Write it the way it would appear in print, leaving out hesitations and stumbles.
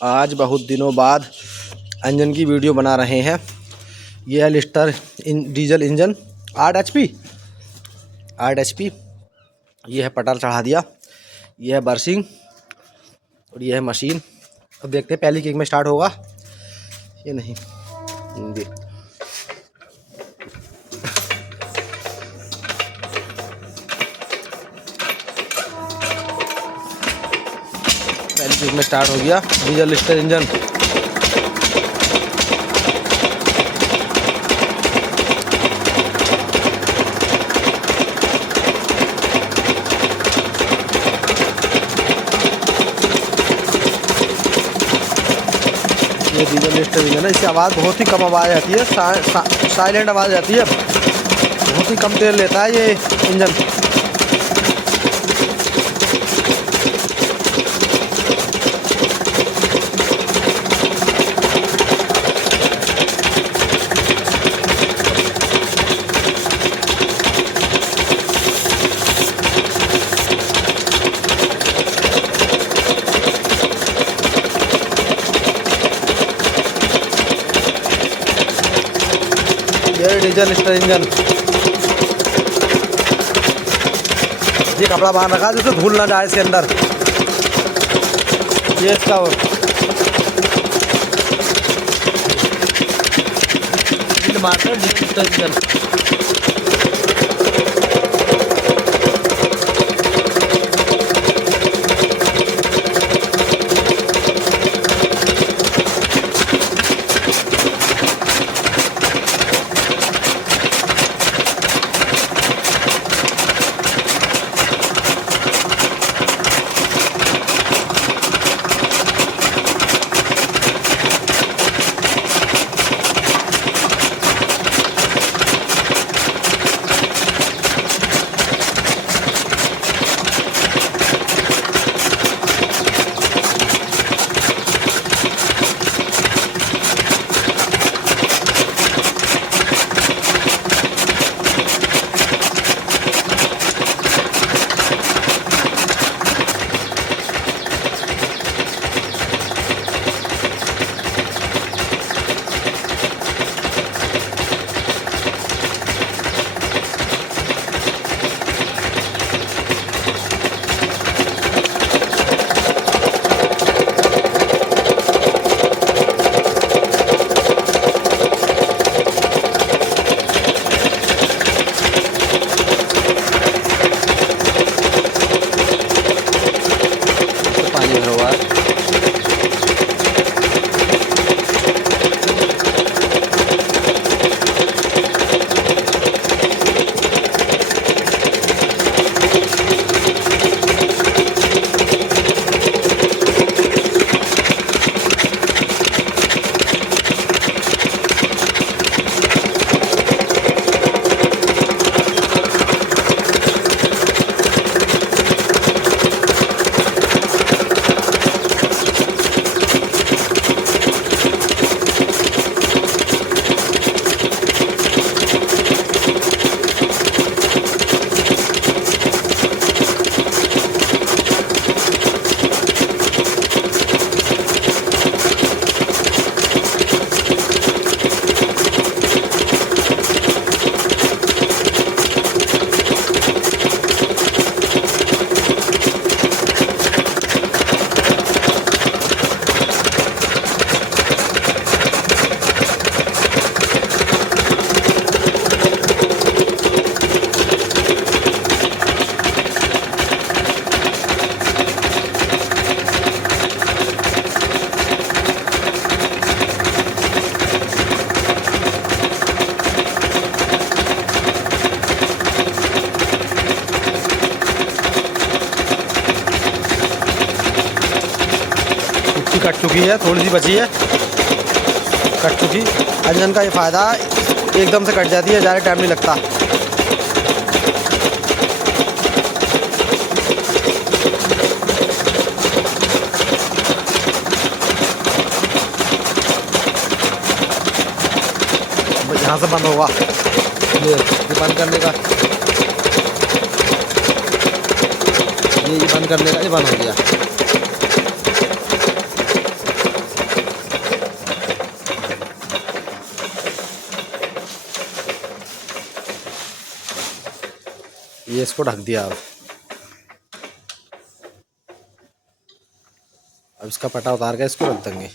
आज बहुत दिनों बाद इंजन की वीडियो बना रहे हैं। यह है लिस्टर डीजल इंजन 8 HP। यह है पटार चढ़ा दिया, यह है बर्शिंग और यह है मशीन। अब देखते हैं पहली किक में स्टार्ट होगा ये नहीं। पहली किक में स्टार्ट हो गया डीजल लिस्टर इंजन। ये डीजल लिस्टर इंजन है, इसकी आवाज़ बहुत ही कम आवाज़ आती है, साइलेंट आवाज़ आती है। बहुत ही कम तेल लेता है ये इंजन। ये डीजल लिस्टर इंजन, ये कपड़ा बांध रखा है जिससे धूल ना जाए इसके अंदर। ये इसका मारता है डीजल लिस्टर इंजन। कट चुकी है, थोड़ी सी बची है कट चुकी। इंजन का ये फ़ायदा एकदम से कट जाती है, ज़्यादा टाइम नहीं लगता। यहाँ से बंद होगा, ये बंद करने का, ये बंद करने का, ये बंद हो गया। ये इसको ढक दिया। अब इसका पटा उतार के इसको रख देंगे।